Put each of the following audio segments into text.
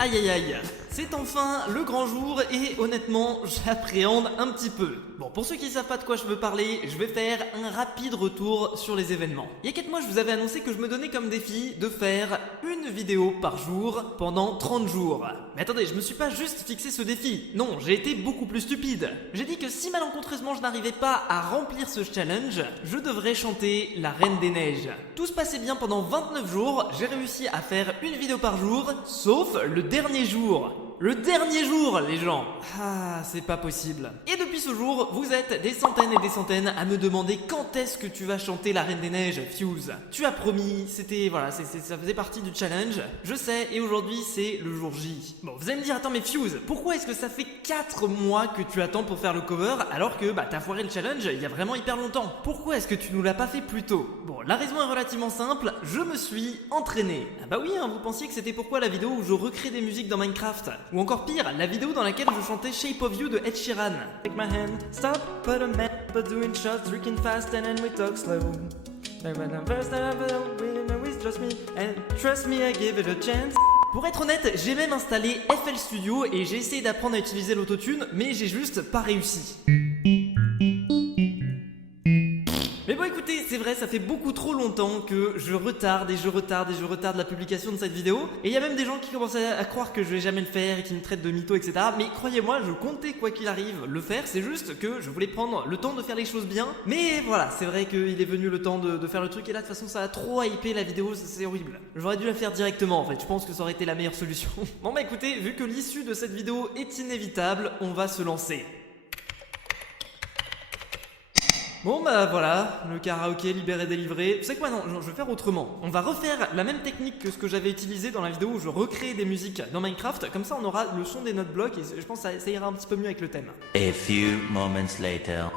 Aïe aïe aïe, c'est enfin le grand jour et honnêtement j'appréhende un petit peu. Bon, pour ceux qui ne savent pas de quoi je veux parler, je vais faire un rapide retour sur les événements. Il y a 4 mois je vous avais annoncé que je me donnais comme défi de faire une vidéo par jour pendant 30 jours. Mais attendez, je me suis pas juste fixé ce défi, non, j'ai été beaucoup plus stupide. J'ai dit que si malencontreusement je n'arrivais pas à remplir ce challenge, je devrais chanter la Reine des Neiges. Tout se passait bien pendant 29 jours, j'ai réussi à faire une vidéo par jour, sauf le dernier jour. Le dernier jour, les gens. Ah, c'est pas possible. Et depuis ce jour, vous êtes des centaines et des centaines à me demander quand est-ce que tu vas chanter la Reine des Neiges, Fuse. Tu as promis, c'était, voilà, ça faisait partie du challenge. Je sais, et aujourd'hui, c'est le jour J. Bon, vous allez me dire, attends, mais Fuse, pourquoi est-ce que ça fait 4 mois que tu attends pour faire le cover alors que, t'as foiré le challenge il y a vraiment hyper longtemps? Pourquoi est-ce que tu nous l'as pas fait plus tôt? Bon, la raison est relativement simple, je me suis entraîné. Ah bah oui, hein, vous pensiez que c'était pourquoi la vidéo où je recrée des musiques dans Minecraft? Ou encore pire, la vidéo dans laquelle je chantais Shape of You de Ed Sheeran. Take my hand, stop, put a man, but doing shots, drinking fast and then we talk slow. Trust me, and trust me, I give it a chance. Pour être honnête, j'ai même installé FL Studio et j'ai essayé d'apprendre à utiliser l'autotune, mais j'ai juste pas réussi. Mais bon écoutez, c'est vrai, ça fait beaucoup trop longtemps que je retarde la publication de cette vidéo. Et il y a même des gens qui commencent à croire que je vais jamais le faire et qui me traitent de mytho, etc. Mais croyez-moi, je comptais quoi qu'il arrive le faire, c'est juste que je voulais prendre le temps de faire les choses bien. Mais voilà, c'est vrai qu'il est venu le temps de faire le truc et là de toute façon ça a trop hypé la vidéo, c'est horrible. J'aurais dû la faire directement en fait, je pense que ça aurait été la meilleure solution. Bon bah écoutez, vu que l'issue de cette vidéo est inévitable, on va se lancer. Bon bah voilà, le karaoké libéré délivré. Vous savez quoi, non, je vais faire autrement. On va refaire la même technique que ce que j'avais utilisé dans la vidéo où je recrée des musiques dans Minecraft. Comme ça on aura le son des notes blocs et je pense que ça ira un petit peu mieux avec le thème. A few moments later.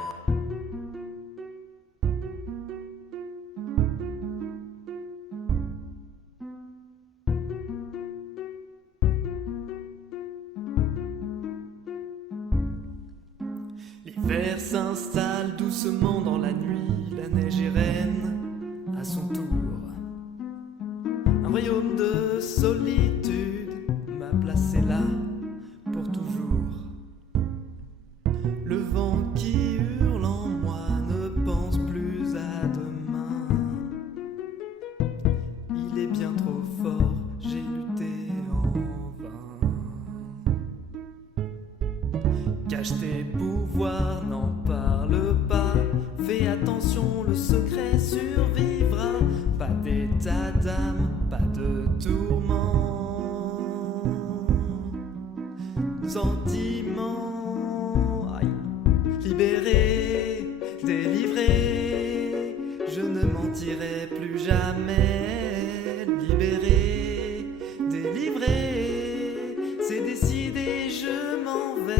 L'hiver s'installe doucement dans la nuit, la neige est reine à son tour. Un royaume de solitude m'a placé là pour toujours. Le vent qui hurle en moi ne pense plus à demain. Il est bien trop fort, j'ai lutté en vain. Cache tes pouvoirs, n'en parle pas. Fais attention, le secret survivra. Pas d'état d'âme, pas de tourment. Sentiments, aïe. Libéré, délivré. Je ne mentirai plus jamais. Libéré, délivré. C'est décidé, je m'en vais.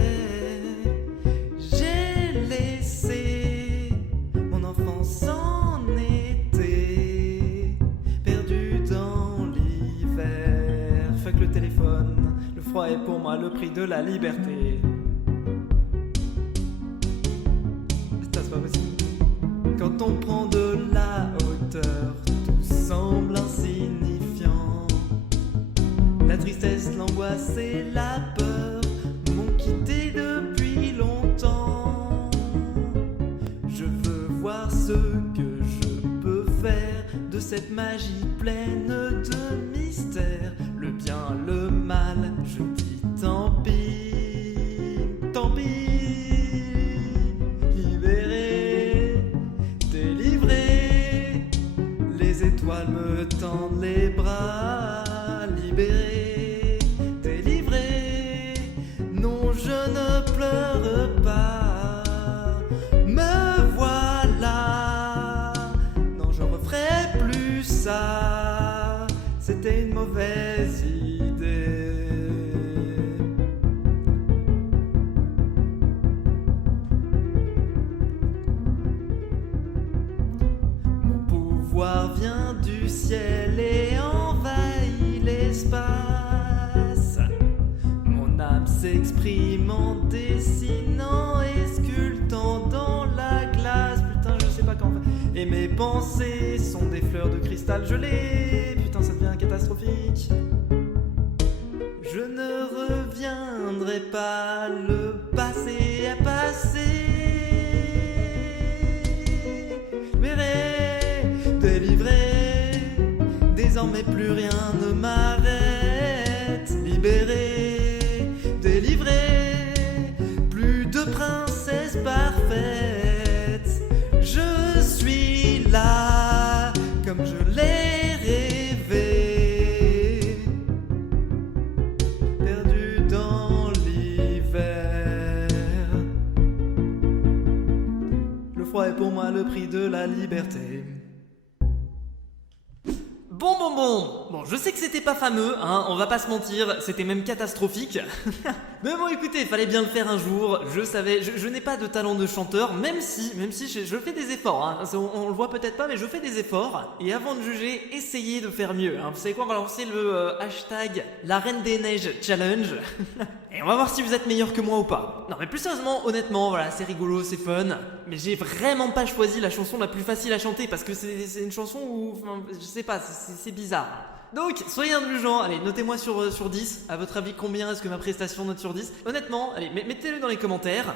En été, perdu dans l'hiver. Fuck le téléphone, le froid est pour moi le prix de la liberté. Putain, c'est pas possible. Quand on prend de la hauteur, tout semble insignifiant. La tristesse, l'angoisse et la peur m'ont quitté depuis longtemps. Je veux voir ce que je peux faire de cette magie pleine de mystère. Le bien, le mal, je dis tant pis, tant pis. Libéré, délivré, les étoiles me tendent les bras. Libéré, délivré, non je ne pleure pas. Me voilà, non je referai plus ça, c'était une mauvaise idée. Mon pouvoir vient du ciel et envahit l'espace. Mon âme s'exprime en dessinant et sculptant dans la glace. Putain, je sais pas quand. Et mes pensées sont des fleurs de cristal gelées. Putain, ça devient catastrophique. Je ne reviendrai pas, le passé est passé. Libéré, délivré, désormais plus rien ne m'arrête. Libéré, délivré, plus de princesse parfaite. Je suis là, comme je l'ai rêvé, perdu dans l'hiver. Le froid est pour moi le prix de la liberté. Bon, je sais que c'était pas fameux, hein, on va pas se mentir, c'était même catastrophique. Mais bon, écoutez, fallait bien le faire un jour, je savais, je n'ai pas de talent de chanteur, même si je fais des efforts, hein. On le voit peut-être pas, mais je fais des efforts. Et avant de juger, essayez de faire mieux, hein. Vous savez quoi, on va lancer le hashtag La Reine des Neiges Challenge. Et on va voir si vous êtes meilleur que moi ou pas. Non mais plus sérieusement, honnêtement, voilà, c'est rigolo, c'est fun. Mais j'ai vraiment pas choisi la chanson la plus facile à chanter parce que c'est une chanson où, enfin, je sais pas, c'est bizarre. Donc, soyez indulgents, allez, notez-moi sur 10. À votre avis, combien est-ce que ma prestation note sur 10? Honnêtement, allez, mettez-le dans les commentaires.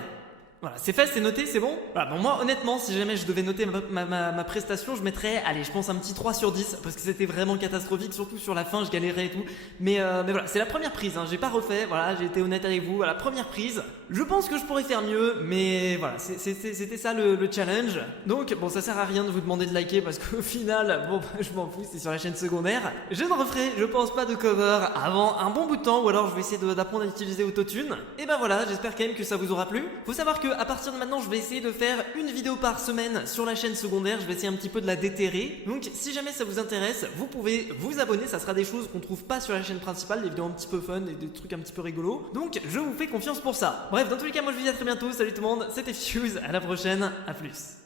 Voilà, c'est fait, c'est noté, c'est bon? Voilà, bon, moi, honnêtement, si jamais je devais noter ma prestation, je mettrais, allez, je pense un petit 3 sur 10, parce que c'était vraiment catastrophique, surtout sur la fin, je galérais et tout. Mais voilà, c'est la première prise, hein, j'ai pas refait, voilà, j'ai été honnête avec vous, voilà, première prise. Je pense que je pourrais faire mieux, mais voilà, c'était ça le challenge. Donc, bon, ça sert à rien de vous demander de liker, parce qu'au final, bon, je m'en fous, c'est sur la chaîne secondaire. Je ne referai, je pense pas de cover avant un bon bout de temps, ou alors je vais essayer d'apprendre à utiliser Autotune. Et ben voilà, j'espère quand même que ça vous aura plu. Faut savoir que à partir de maintenant, je vais essayer de faire une vidéo par semaine sur la chaîne secondaire. Je vais essayer un petit peu de la déterrer. Donc, si jamais ça vous intéresse, vous pouvez vous abonner. Ça sera des choses qu'on trouve pas sur la chaîne principale, des vidéos un petit peu fun et des trucs un petit peu rigolos. Donc, je vous fais confiance pour ça. Bref, dans tous les cas, moi je vous dis à très bientôt. Salut tout le monde, c'était Fuse. À la prochaine. À plus.